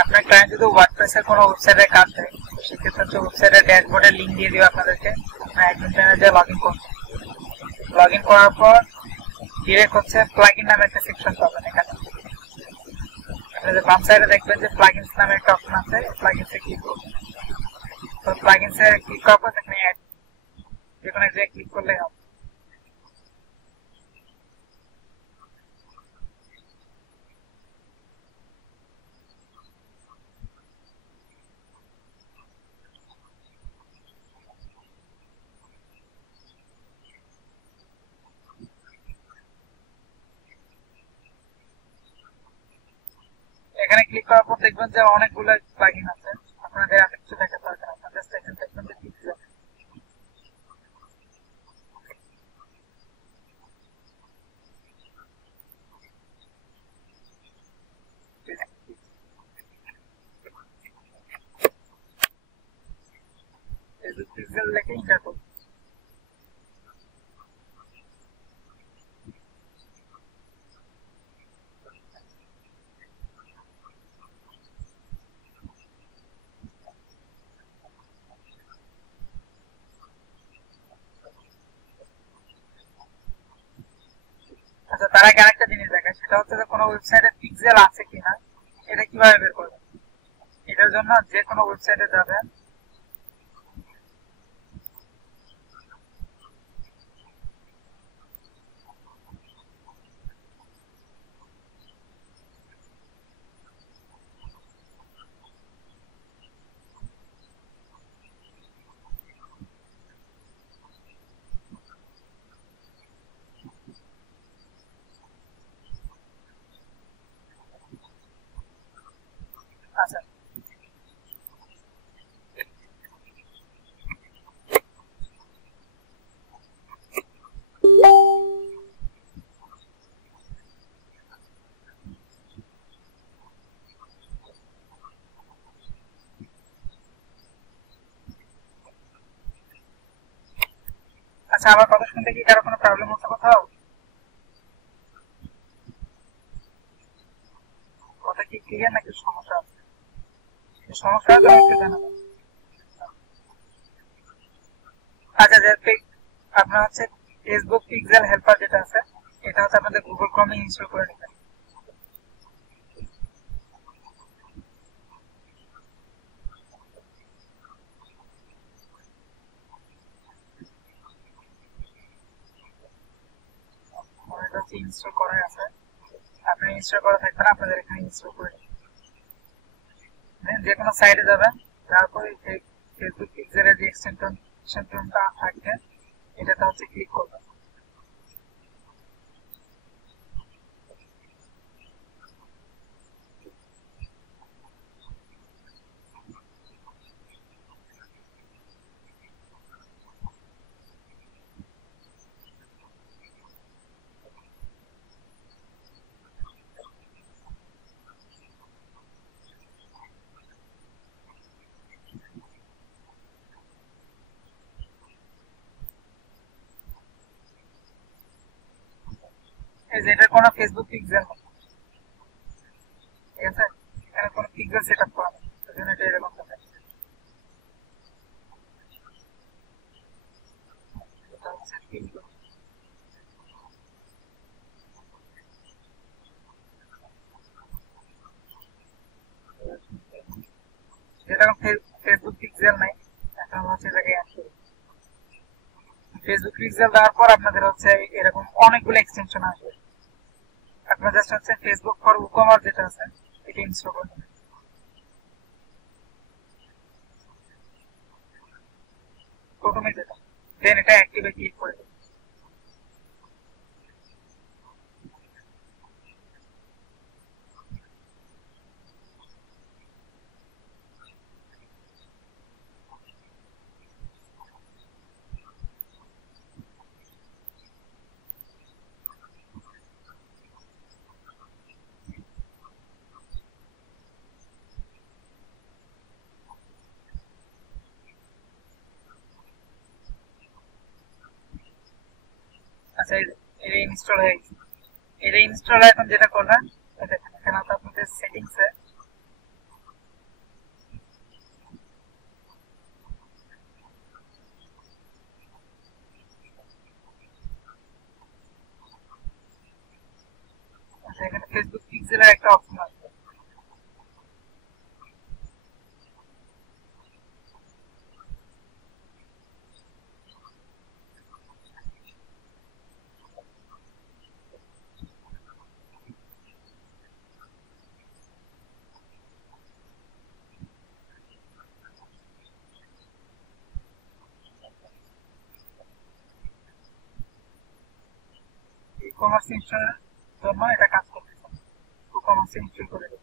আপনার ক্লায়েন্ট যদি ওয়ার্ডপ্রেসের কোনো ওয়েবসাইটে কাজ দেয় সেক্ষেত্রে হচ্ছে ওয়েবসাইটের ড্যাশবোর্ডের লিঙ্ক দিয়ে দিবে আপনাদেরকে, আপনার অ্যাডমিন প্যানেলে লগ ইন করবেন। লগ ইন করার পর ডিরেক্ট হচ্ছে প্লাগইন নামে একটা সেকশন পাবেন। এখানে আপনাদের বাম সাইডে দেখবেন যে প্লাগইনস নামে একটা অপশন আছে, প্লাগইনসে ক্লিক করবেন। তো প্লাগইনসে ক্লিক করার পর এখানে অ্যাড যে কোনো এক জায়গায় ক্লিক করলেই হবে। এখানে ক্লিক করার পর দেখবেন যে অনেকগুলো প্লাগইন আছে, আপনাদের আর কিছু দেখার দরকার, আপনাদের জাস্ট এখানে দেখবেন যে পিক্সেল। পিক্সেল লিখে এন্টার করুন। আচ্ছা, তার আগে আরেকটা জিনিস দেখায়, সেটা হচ্ছে যে কোনো ওয়েবসাইটে পিক্সেল আছে কিনা এটা কিভাবে বের করবেন। এটার জন্য যে কোনো ওয়েবসাইটে যাবেন, আচ্ছা আচ্ছা, আমার কথা শুনতে কি কারো কোনো প্রবলেম হচ্ছে কোথাও? কথা কি ক্লিয়ার নাকি সমস্যা আছে? সমস্যা আছে আমাকে জানাবেন। আচ্ছা, আপনার হচ্ছে ফেসবুক পিক্সেল হেল্পার যেটা আছে, এটা হচ্ছে আপনাদের গুগল ক্রমে ইনস্টল করে নেবেন। এটা হচ্ছে ইনস্টল করা আছে, আপনি ইনস্টল করা থাকবেন, আপনাদের এখানে ইনস্টল করে নেবেন। যে কোনো সাইটে যাবেন, তারপর ফেসবুক পিক্সেলের যে এক্সটেনশনটা থাকবে এটাতে হচ্ছে ক্লিক করবেন। এই যে এটার কোনো ফেসবুক পিক্সেল নেই, ঠিক আছে, এখানে কোনো পিক্সেল সেট আপ করা নেই, সেজন্য এটা এরকম দেখাচ্ছে। এটা হচ্ছে যেটা ফেসবুক পিক্সেল নাই, এখন হচ্ছে এটাকে ফেসবুক পিক্সেল দেওয়ার পর আপনাদের হচ্ছে এরকম অনেকগুলো এক্সটেনশন আসবে। আপনার জাস্ট হচ্ছে ফেসবুক ফর উকমার যেটা আছে এটা ইনস্টল করে নেবেন। প্রথমে যেটা, দেন এটা অ্যাক্টিভে ক্লিক করে দেবেন। আচ্ছা, এটা ইনস্টল হয়ে গেছে। এটা ইনস্টল এখন যেটা করবেন, এটা এখানে আপনাদের সেটিংসে ফেসবুক পিক্সেলের একটা অপশন আছে। ই কমার্স ইনস্টলের জন্য এটা কাজ করতেছে, ই কমার্স ইনস্টল করে দেবে।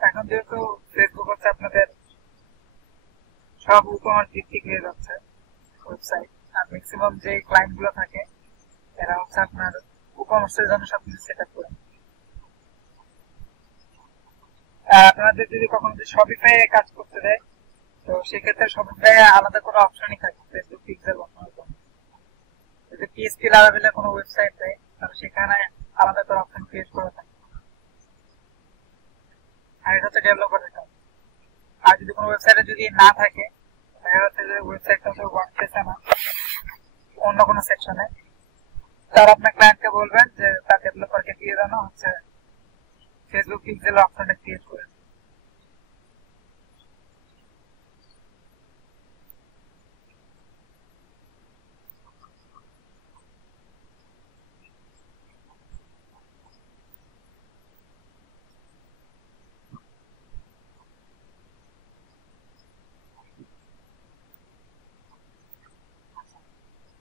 এখন যেহেতু ফেসবুক হচ্ছে আপনাদের সব ই কমার্স ভিত্তিক হয়ে যাচ্ছে ওয়েবসাইট, আর ম্যাক্সিমাম যে ক্লায়েন্ট গুলো থাকে এরা হচ্ছে আপনার ই কমার্সের জন্য সবকিছু সেট আপ করে। আপনাদের যদি কখনো শপিফাই কাজ করতে দেয়, তো সেক্ষেত্রে শপিফাই আলাদা কোনো অপশনই থাকে ফেসবুক পিক্সেল বানানোর জন্য। যদি পিএসপি লাগাবেলে কোনো ওয়েবসাইট দেয়, তাহলে সেখানে আলাদা করে অপশন ক্রিয়েট করা থাকে, আর এটা হচ্ছে ডেভেলপারের কাজ। আর যদি কোনো ওয়েবসাইটে যদি না থাকে, দেখা যাচ্ছে যে ওয়েবসাইটটা হচ্ছে ওয়ার্ডপ্রেসে না, অন্য কোনো সেকশনে, তার আপনার ক্লায়েন্টকে বলবেন যে তার ডেভেলপারকে দিয়ে দেওয়া হচ্ছে ফেসবুক পিক্সেল অপশনটা ক্রিয়েট করে।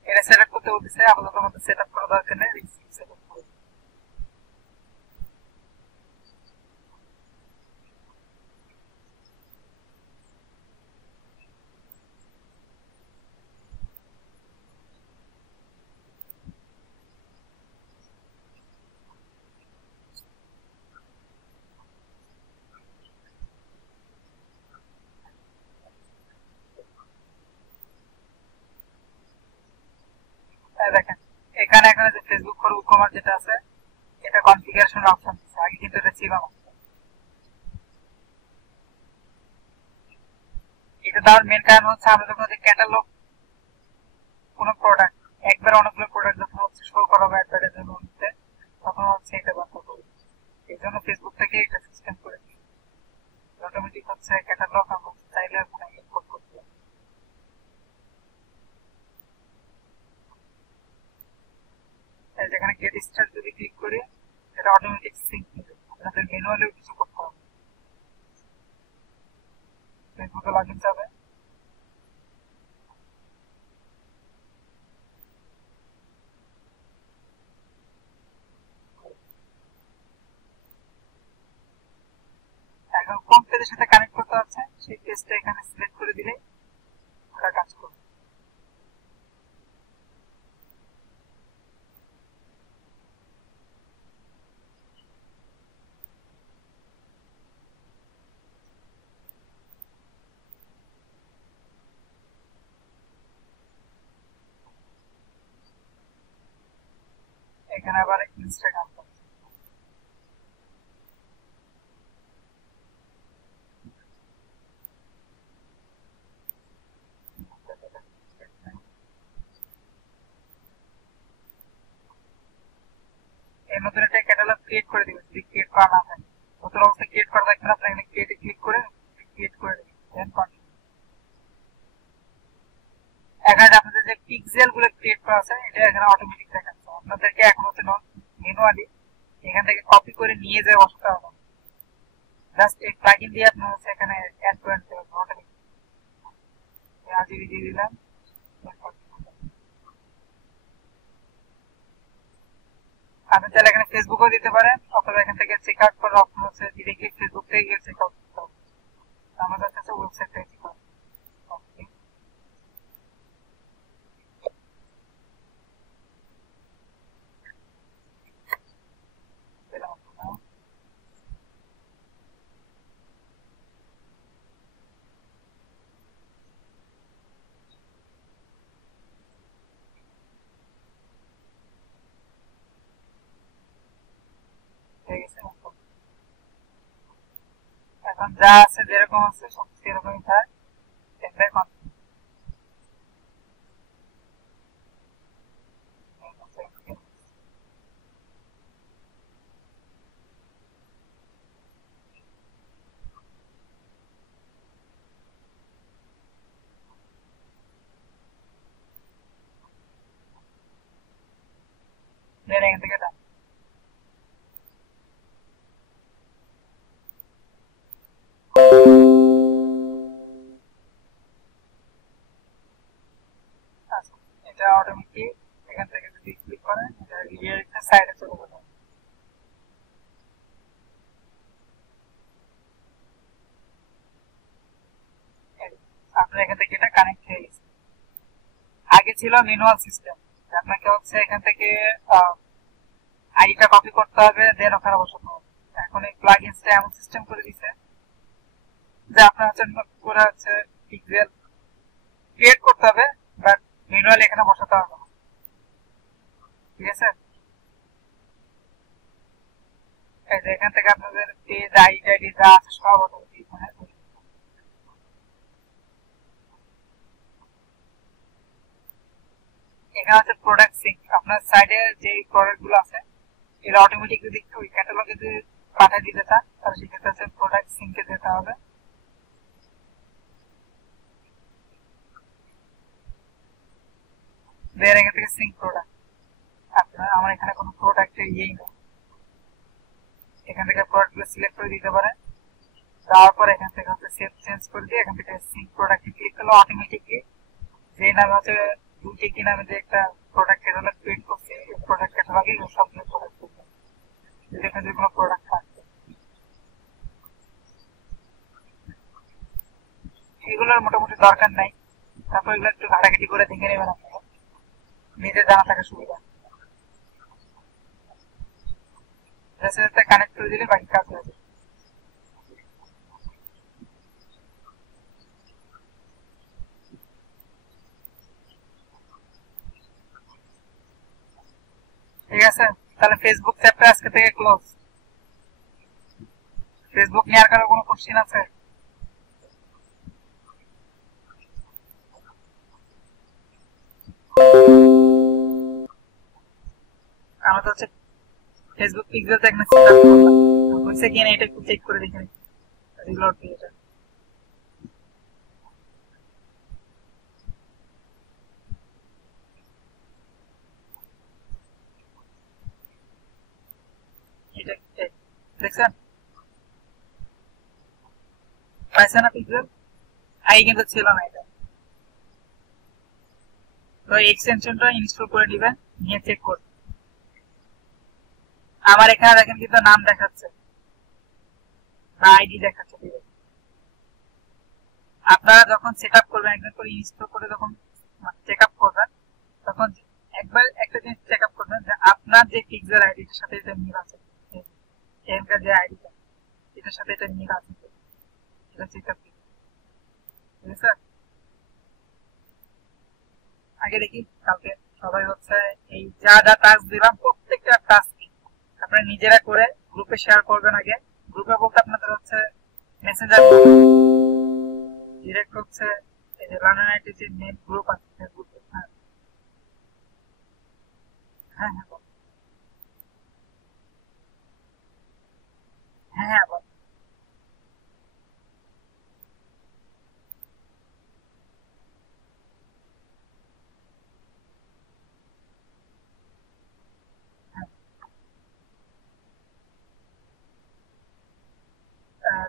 এটা সেট আপ করতে বলতেছে, আপাতত আমাদের সেট আপ করা দরকার নেই। দেখেন এখানে এখানে যে ফেসবুক ফর ই-কমার্স যেটা আছে, এটা কনফিগারেশন অপশন আছে, আগে কিন্তু এটা ছিল না। এটা দেওয়ার মেন কারণ হচ্ছে আমরা যখন ক্যাটালগ কোনো প্রোডাক্ট একবার অনেকগুলো প্রোডাক্ট যখন হচ্ছে শো করা হবে অ্যাডভার্টাইজমেন্ট মধ্যে, তখন হচ্ছে এটা ব্যবহার করবে। এই জন্য ফেসবুক থেকে এটা সিস্টেম করে দিই, অটোমেটিক হচ্ছে ক্যাটালগ আমরা চাইলে আপনাকে ইম্পোর্ট করতে হবে। যেখানে গেট স্টার্ট যদি ক্লিক করি, এটা অটোমেটিক সিঙ্ক নেবে, আপনাদের ম্যানুয়ালিও কিছু করতে হবে। ফেসবুকে লগ ইন যাবে, এখন কোন পেজের সাথে কানেক্ট করতে হচ্ছে সেই পেজটা এখানে সিলেক্ট করে দিলে ওটা কাজ করবে। এখানে আবার ইনস্টাগ্রাম এর নতুন একটা ক্যাটালগ ক্রিয়েট করে দিবেন। যদি ক্রিয়েট করা না থাকে, নতুন অবস্থায় ক্রিয়েট করা থাকবে না, আপনি এখানে ক্রিয়েটে ক্লিক করে ক্রিয়েট করে দিবেন, দেন কন্টিনিউ। এখানে আপনাদের যে পিক্সেল গুলো ক্রিয়েট করা আছে, এটা এখানে অটোমেটিক দেখাচ্ছে। আপনাদেরকে এখন হচ্ছে ম্যানুয়ালি এখান থেকে কপি করে নিয়ে যেয়ে বসাতে হবে, জাস্ট এই প্লাগইন দিয়ে আপনি হচ্ছে এখানে অ্যাড করে নিতে পারবেন অটোমেটিক। আজিবি দিয়ে দিলাম, আপনি চাইলে এখানে ফেসবুকও দিতে পারেন, অথবা এখান থেকে চেক আউট করার অপশন আছে, ডিরেক্টলি ফেসবুক থেকে গিয়ে চেক আউট করতে হবে। আমাদের কাছে ওয়েবসাইট থেকে যা আছে যেরকম আছে সব সেরকমই থাক, এটাই কনফিগ। দেন এখান থেকে ডান। আচ্ছা, এটা অটোমেটিক এখান থেকে যদি ক্লিক করেন এটা রিভিউ সাইডে চলে যাবে। আপনার এখান থেকে এটা কানেক্ট হয়ে গেছে। আগে ছিল ম্যানুয়াল সিস্টেম, আপনাকে হচ্ছে এখান থেকে আইডিটা কপি করতে হবে, দেন ওখানে বসাতে হবে। এখন এই প্লাগইনসটা এমন সিস্টেম করে দিছে যে আপনার হচ্ছে পুরো হচ্ছে পিক্সেল ক্রিয়েট করতে হবে, বাট ম্যানুয়ালি এখানে বসাতে হবে না। ঠিক আছে, এই যে এখান থেকে আপনাদের পেজ আইডি যা আছে সব অটোমেটিক এখানে। এখানে হচ্ছে প্রোডাক্ট সিঙ্ক, আপনার সাইডে যে প্রোডাক্ট গুলো আছে এটা অটোমেটিক যদি ওই ক্যাটালগে যদি পাঠিয়ে দিতে চান তাহলে সেক্ষেত্রে হচ্ছে প্রোডাক্ট সিঙ্কে যেতে হবে। দেন এখান থেকে সিঙ্ক প্রোডাক্ট, আপনার আমার এখানে কোনো প্রোডাক্টের ইয়েই নেই, এখান থেকে প্রোডাক্টগুলো সিলেক্ট করে দিতে পারেন। তারপর এখান থেকে হচ্ছে সেভ চেঞ্জ করে দিয়ে এখান থেকে সিঙ্ক প্রোডাক্টে ক্লিক করলে অটোমেটিকলি যে নামে হচ্ছে দুটি কি নামে যে একটা প্রোডাক্ট ক্যাটালগ ক্রিয়েট করছে এই প্রোডাক্ট ক্যাটালগে সবগুলো প্রোডাক্ট করবে, এখানে যে কোনো প্রোডাক্ট থাকবে। এগুলোর মোটামুটি দরকার নাই, তারপর এগুলো একটু ঘাটাঘাটি করে দেখে নেবেন, আপনারা নিজে জানা থাকা সুবিধা। কানেক্ট করে দিলে বাকি কাজ হয়ে যাবে। ঠিক আছে, তাহলে ফেসবুক চ্যাপ্টার আজকে থেকে ক্লোজ। ফেসবুক নিয়ে আর কারো কোনো কোশ্চেন আছে? আমরা তো হচ্ছে ফেসবুক পিক্সেল থেকে সেটআপ করলাম, হচ্ছে কিনা এটা একটু চেক করে দেখে নিই, রিলোড দিয়ে এটা। দেখছেন পাইছে না পিক্সেল? আগে কিন্তু ছিল না এটা। তো এক্সটেনশনটা ইনস্টল করে দিবেন, নিয়ে চেক করবেন। আমার এখানে দেখেন কিন্তু নাম দেখাচ্ছে বা আইডি দেখাচ্ছে। আপনারা যখন সেটআপ করবেন একবার করে ইনস্টল করে যখন চেকআপ করবেন তখন একবার একটা জিনিস চেকআপ করবেন যে আপনার যে পিক্সেল আইডিটার সাথে এটা মিল আছে, এখানকার যে আইডিটা এটার সাথে এটা মিল আছে, এটা চেকআপ করবেন। ঠিক আছে, আগে দেখি কালকে সবাই হচ্ছে এই যা যা টাস্ক দিলাম প্রত্যেকটা টাস্ক আপনারা নিজেরা করে গ্রুপে শেয়ার করবেন। আগে গ্রুপে বলতে আপনাদের হচ্ছে মেসেঞ্জার ডিরেক্ট হচ্ছে এই যে রানার আইটি যে মেন গ্রুপ আছে ফেসবুকে। হ্যাঁ হ্যাঁ হ্যাঁ হ্যাঁ বল। হ্যাঁ,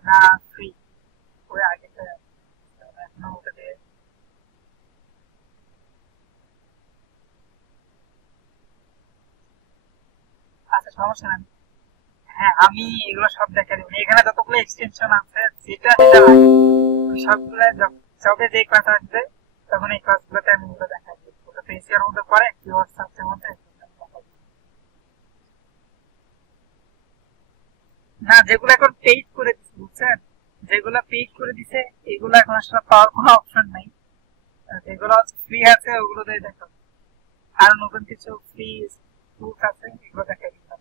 না ফ্রি, ওই আগে এখনো ওটা দিয়ে। আচ্ছা সমস্যা নাই, হ্যাঁ আমি এগুলো সব দেখা দিব। এখানে যতগুলো এক্সটেনশন আছে যেটা যেটা লাগে সবগুলো যবে যে ক্লাস আসবে তখন এই ক্লাসগুলোতে আমি এগুলো দেখাই দিব। ওটা তো এসিআর মধ্যে পড়ে, কিওয়ার্ড সার্চের মধ্যে। না যেগুলো এখন পেইড করে দিচ্ছে বুঝছেন, যেগুলো পেইড করে দিছে এগুলো এখন আসলে পাওয়ার কোনো অপশন নাই। যেগুলো ফ্রি আছে ওগুলো দিয়ে দেখাবো, আর নতুন কিছু ফ্রি টুলস আছে এগুলো দেখাই দিলাম।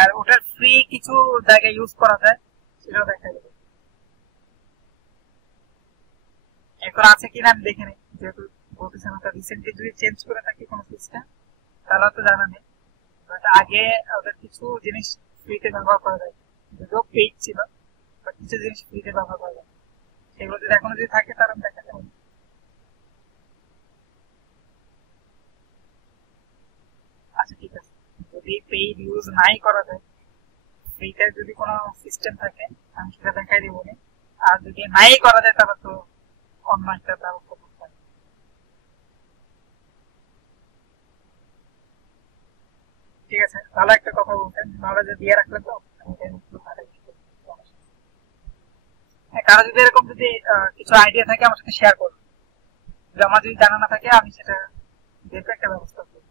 আর ওটার ফ্রি কিছু জায়গায় ইউজ করা যায় সেটাও দেখা যাবে। এখন আছে কিনা আমি দেখে নিই, যেহেতু বলতেছেন ওটা রিসেন্টলি যদি চেঞ্জ করে থাকি কোনো সিস্টেম তাহলে তো জানা নেই। বাট আগে ওদের কিছু জিনিস ফ্রিতে ব্যবহার করা যায়, যদিও পেইড ছিল, বাট কিছু জিনিস ফ্রিতে ব্যবহার করা যায়, সেগুলো যদি এখনো যদি থাকে তাহলে দেখা যাবে। আচ্ছা ঠিক আছে, যদি পেইড ইউজ নাই করা যায়, ফ্রিতে যদি কোনো সিস্টেম থাকে আমি সেটা দেখাই দিব। আর যদি নাই করা যায় তাহলে তো অন্য একটা ব্যবস্থা করতে হবে। ঠিক আছে, ভালো একটা কথা বলতেন, নলেজে দিয়ে রাখলে তো আমি এটা একটু ভালো কিছু সমস্যা নেই। হ্যাঁ, কারো যদি এরকম যদি কিছু আইডিয়া থাকে আমার সাথে শেয়ার করুন, যদি আমার যদি জানা না থাকে আমি সেটা দেখে একটা ব্যবস্থা করবো।